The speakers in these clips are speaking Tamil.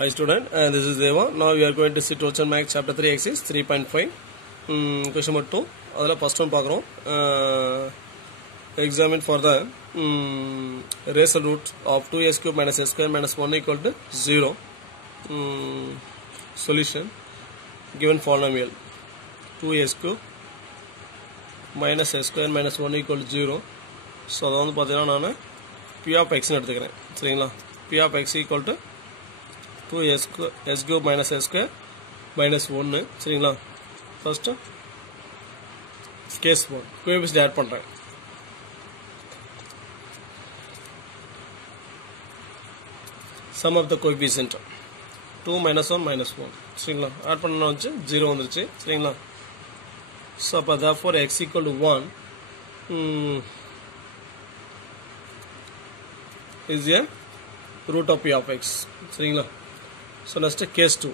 Hi student, this is Deva. Now we are going to see Torture Max chapter 3 exercise 3.5 question number 2. Adala first one paakrom. Examine for the rational root of 2s cube minus s square minus 1 equal to 0. Solution given polynomial 2s cube minus s square minus 1 equal to 0. So adha vandu pathina naan p of x nu eduthukren seriyala p of x equal to 2s cube minus s square minus 1 சரிங்களா first case 1 coefficient add பண்றேன் sum of the coefficient 2 minus 1 minus 1 சரிங்களா add பண்ணா வந்து 0 வந்துருச்சு சரிங்களா so அப்ப therefore x equal to 1 is a root of p of x சரிங்களா so next case 2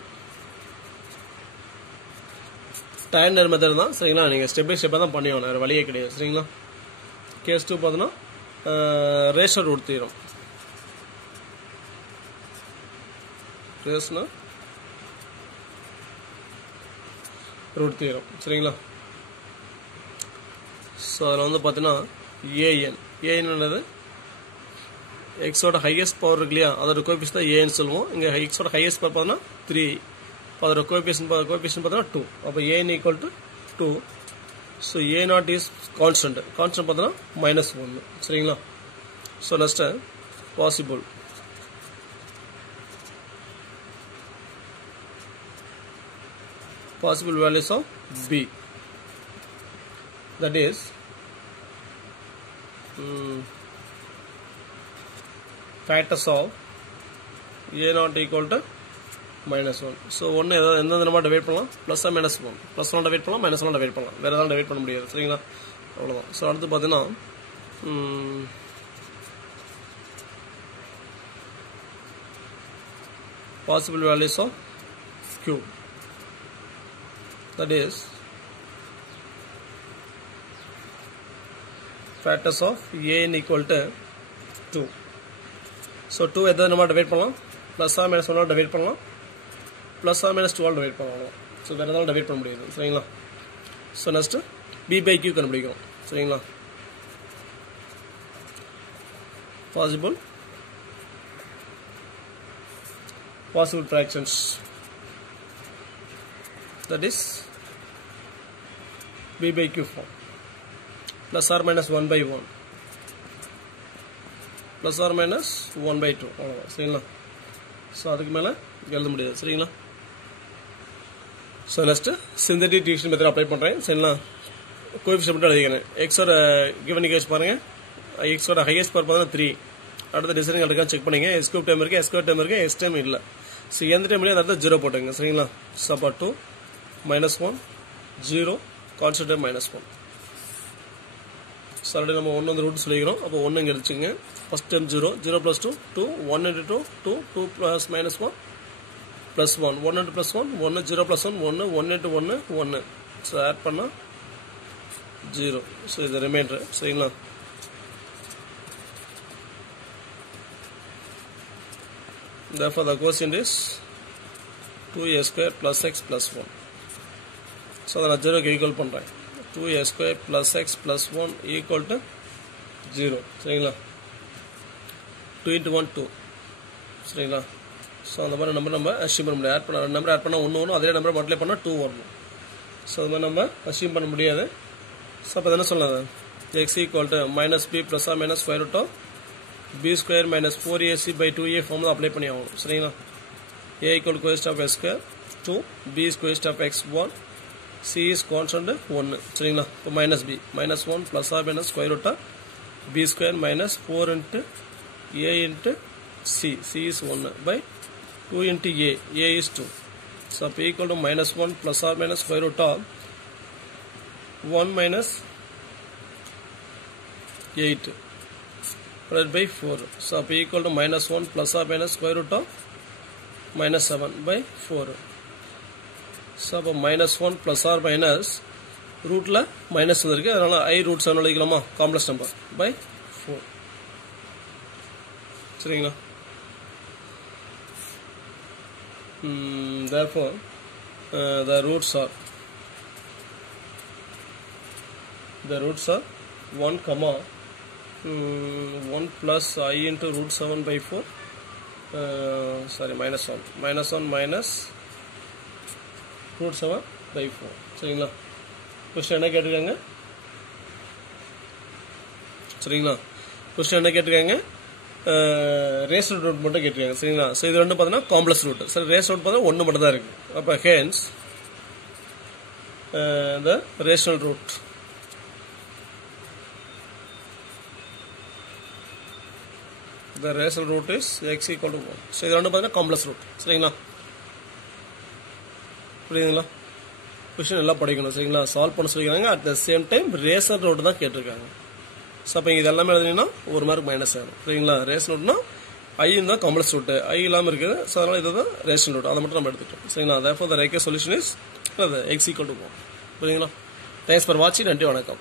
standard method தான் சரிங்களா நீங்க ஸ்டெப் பை ஸ்டெப்பா தான் பண்ணியாகணும் வேற வழியே கிடையாது சரிங்களா case 2 பார்த்தா rational root theorem rational root theorem சரிங்களா so அதுல வந்து பார்த்தீனா an என்னது x ஓட highest power இருக்கு இல்லையா அதோட கோஎஃபிஷியன்ட் தான் a ன்னு சொல்லுவோம் இங்க x ஓட highest power பார்த்தா 3 அதோட கோஎஃபிஷியன்ட் பார்த்தா 2 அப்ப a n equal to 2 so a naught is constant பார்த்தா -1 சரிங்களா so next possible values of b that is factors of a naught equal to -1 so 1 எந்த நம்ம டிவைட் பண்ணலாம் plus or minus 1 plus 1 divide பண்ணலாம் minus 1 டிவைட் பண்ணலாம் வேற எதாவது டிவைட் பண்ண முடியாது சரிங்களா அவ்வளவுதான் சோ அடுத்து பாத்தீனா possible values of q that is factors of a n equal to 2 so 2 எதை நம்ம டிவைட் பண்ணலாம் plus or minus 1 டிவைட் பண்ணலாம் plus or minus 12 டிவைட் பண்ணலாம் so வேற எதாவது டிவைட் பண்ண முடியாது சரிங்களா so next b by q கண்டுபிடிக்கிறோம் சரிங்களா possible fractions that is b by q form plus or minus 1 by 1 plus or minus 1 by 2 அவ்வளவுதான் சரிங்களா சோ அதுக்கு மேல எழுத முடியாது சரிங்களா so next synthetic division method apply பண்றேன் சரிங்களா கோஎஃபிஷியன்ட் மட்டும் எழுதிக்கிறேன் x ஓட given equation பாருங்க x ஓட highest power பார்த்தா 3 அடுத்து டிசைனிங் இருக்கா செக் பண்ணீங்க s cube டைம் இருக்கு s square டைம் இருக்கு s டைம் இல்ல சோ எந்த டைம்லயே அத 0 போடுங்க சரிங்களா சோ அப்ப 2 -1 0 கான்ஸ்டன்ட் டைம் -1 சோ ஆல்ரெடி நம்ம 1 வந்து ரூட் சொல்லிக்கிறோம் அப்ப 1 இங்க எடுத்துங்க first term 0 0 plus 2 2 1 into 2 2 2 plus minus 1 plus 1 1 into plus 1 1 0 plus 1 1 1 into 1 1 so add பண்ணா 0 so இது ரிமைண்டர் சரிங்களா therefore the quotient is 2a square plus x plus 1 so அத நான் 0 க்கு ஈக்குவல் பண்றேன் 2a square plus x plus 1 equal to 0 சரிங்களா 2 into 1 2 சரிங்களா சோ அந்த மாதிரி நம்பர் நம்ம அஸ்யூம் பண்ண முடியாது ஆட் பண்ண நம்பர் ஆட் பண்ணா 1 வரும் அதே நம்பர் மல்டிப்ளை பண்ணா 2 வரணும் சோ அத நம்ம அஸ்யூம் பண்ண முடியாது சோ அப்ப என்ன சொல்லலாம் x equal to -b plus or minus square root of b square minus 4ac by 2a formula apply பண்ணி ஆகணும் சரிங்களா a equal to coefficient of x square 2 b is coefficient of x 1 c is constant 1 சரிங்களா இப்போ -b -1 plus or minus square root of b square minus 4 into a into c is 1 by 2 into a is 2 so equal to -1 plus or minus square root of 1 minus 8 divided by 4 so equal to -1 plus or minus square root of -7 by 4 so -1 plus or minus rootல minus வந்திருக்கு அதனால I root 7 எழுதிக்கலாமா காம்ப்ளெக்ஸ் நம்பர் by 4 சரிங்களா therefore the roots are 1 comma 1 plus I into root 7 by 4 minus 1 minus root 7 by 4 சரிங்களா क्वेश्चन என்ன கேட்டிருக்காங்க சரிங்களா क्वेश्चन என்ன கேட்டிருக்காங்க ரேஷனல் ரூட் மட்டும் கேட்டிருக்காங்க சரிங்களா சோ இது ரெண்டும் பார்த்தா காம்ப்ளெக்ஸ் ரூட் சரி ரேஷனல் ரூட் பார்த்தா ஒன்னு மட்டும் தான் இருக்கு அப்ப hence the rational root is x equal to 1 so இது ரெண்டும் பார்த்தா காம்ப்ளெக்ஸ் ரூட் சரிங்களா புரியுதுங்களா क्वेश्चन எல்லாம் படிக்கணும் சரிங்களா சால்வ் பண்ண சொல்லிருக்காங்க at the same time rational route தான் கேட்டிருக்காங்க சோ அப்ப இங்க இதெல்லாம் எழுதினா ஒரு மார்க் மைனஸ் ஆகும் சரிங்களா ரேஷனல் ரூட்னா I தான் காம்ப்ளெக்ஸ் ரூட் I இல்லாம இருக்குது சோ அதனால இதுதான் ரேஷனல் ரூட் அத மட்டும் நம்ம எடுத்துட்டோம் சரிங்களா therefore the right solution is x equal to 1 புரியுதுங்களா thanks for watching நன்றி வணக்கம்